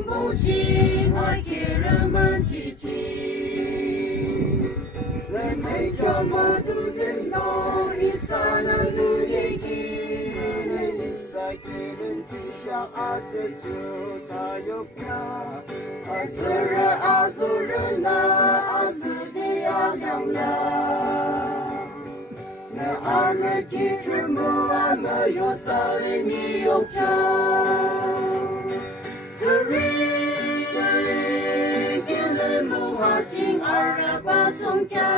从不亲爱给人们积极。人没这么多人懂，一撒那努力的，一撒给人的想啊，这就他有家。啊，是人啊，是人呐，啊，是的呀，亮亮。那安瑞记住木啊，没有撒的你有家。Seri gile muhajing araba tongkya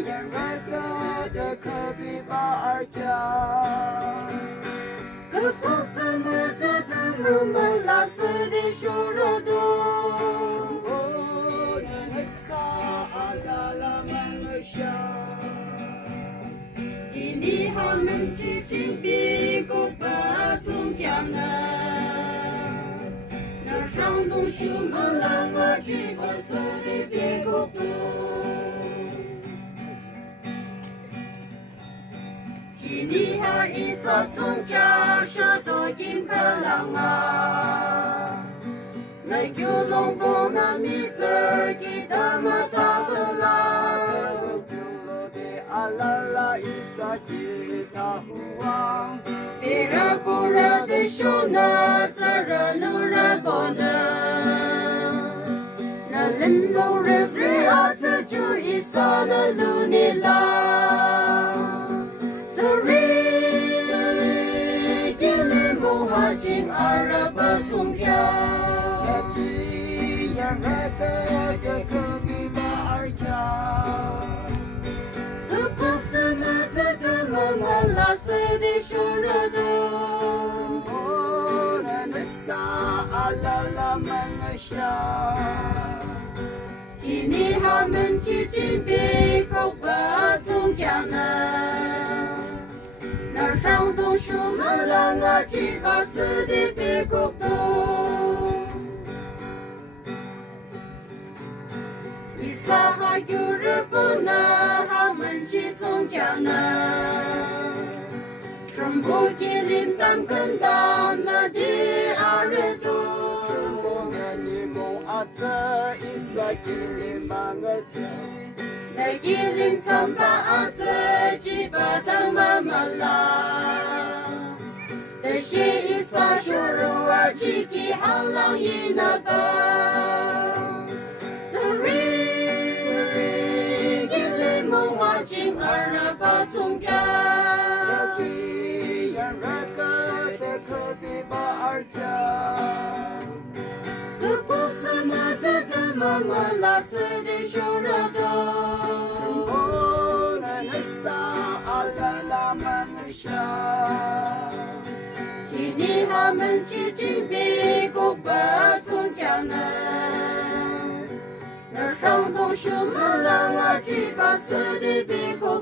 yang raga de kebiba arja kepuk temu temu melasa di syurudu oh dan hesa adalah manusia ini hamen cicing biku patungkyangan上东树木兰我去过色的别国度，一尼哈一撒从家下到金克朗啊，那九龙宫那米字儿给他们打不啦，九罗的阿拉拉一撒给他胡王。别人不认的手拿责任能人不能，那人老人不要自就一撒那路你啦。Sorry，给你莫哈进阿拉伯宗教，也只让那个的可比巴尔家。Di syuradu oh na nasa alala manusia kini hamen cicing biko batung kiana na sang dong shu melanga jiwa sedih biko tu isa hayu rebuna hamen cicing kiana trong bụi kia lim tam cân tam na đi are tu nghe ni mo ata isa kia lim banga chi na kia lim tam ba ata chi ba tam ma la de shi isa shuru a chi ki halang ina ba sorry kia lim mo wa jing ara ba chung kya Kepuk semua melasa di syurga oh na nasa adalah manusia kini hamen cicing biko batung kiana na sang dong shu melanga jiwa sedih biko